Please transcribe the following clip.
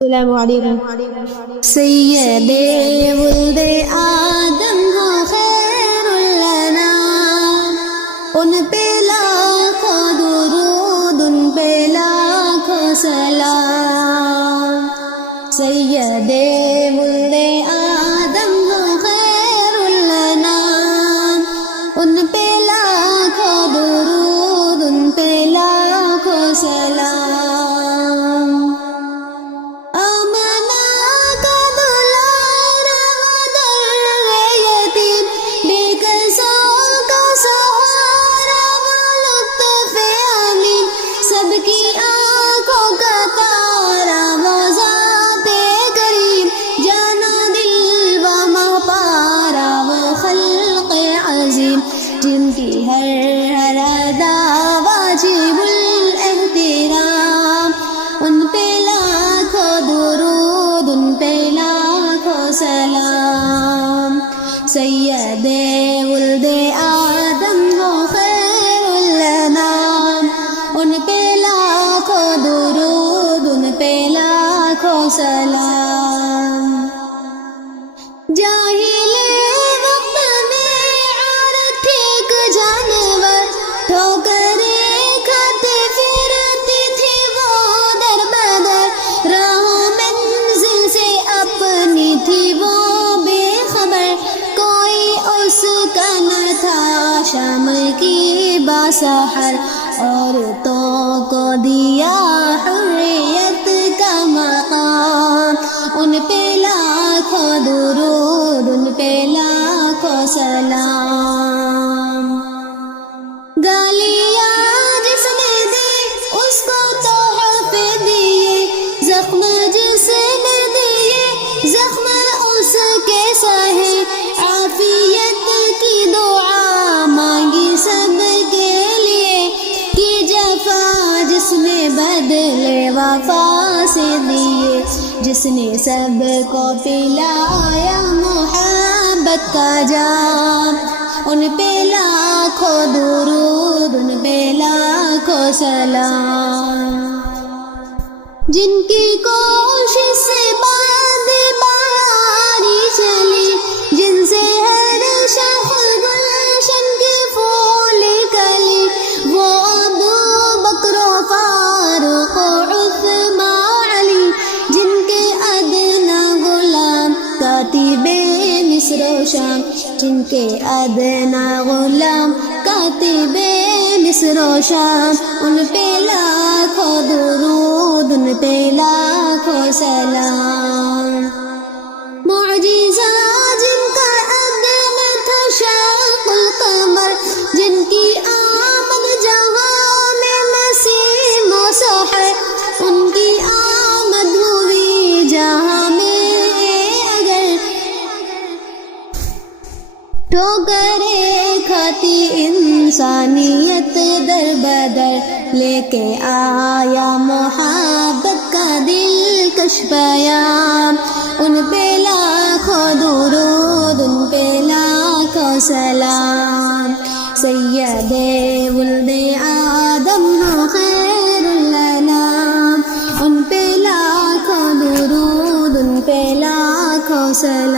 السلام علیکم۔ سید ولد آدم ہو خیر الانام، ان پہ لاکھوں درود، ان پہ لاکھوں سلام۔ سید ولد آدم ہو خیر الانام، ان پہ لاکھوں درود، ان پہ لاکھوں سلام۔ جن کی ہر ادا واجب الاحترام، ان پہ لاکھوں درود، ان پہ لاکھوں سلام۔ سید ولد آدم ہو خیر الانام، ان پہ لاکھوں درود، ان پہ لاکھوں سلام۔ جاہل وقت میں عورت ٹھیک جانور، ٹھوکریں کھاتے پھرتی تھی وہ در بدر، راہ منزل سے اپنی تھی وہ بے خبر، کوئی اس کا نہ تھا شام کی باسحر، عورتوں کو دیا حریت کا مقام، ان پہ لاکھوں درود، ان پہ لاکھوں سلام۔ گالیاں جس نے دی اس کو تحفے دیے، زخم جس نے دیے زخم اس کے سہے، عافیت کی دعا مانگی سب کے لیے، کی جفا جس نے بدلے وفا سے دیے، جس نے سب کو پلایا محبت کا جام، ان پہ لاکھوں درود، ان پہ لاکھوں سلام۔ جن کی کوشش سے بعد بہاری چلی، جن سے ہر شاخ گلشن کی پھول کلی، وہ ابو بکر و فاروق و عثمان علی، جن کے ادنا غلام کاتب مصر و شام، جن کے ادنا غلام کاتب مصر و شام، ان پہ لاکھوں درود، ان پہ لاکھوں سلام۔ معجزہ جن کا عدم تھا شاق القمر، جن کی آمد جہاں میں نسیم و سحر، ان کی آمد ہوئی جہاں میں اگر ٹھوکریں کھاتی انسانیت در بدر، لے کے آیا محبت کا دلکش پیام، ان پہ لاکھوں درود، ان پہ لاکھوں سلام۔ سید ولد آدم ہو خیر الانام، ان پہ لاکھوں درود، ان پہ لاکھوں سلام۔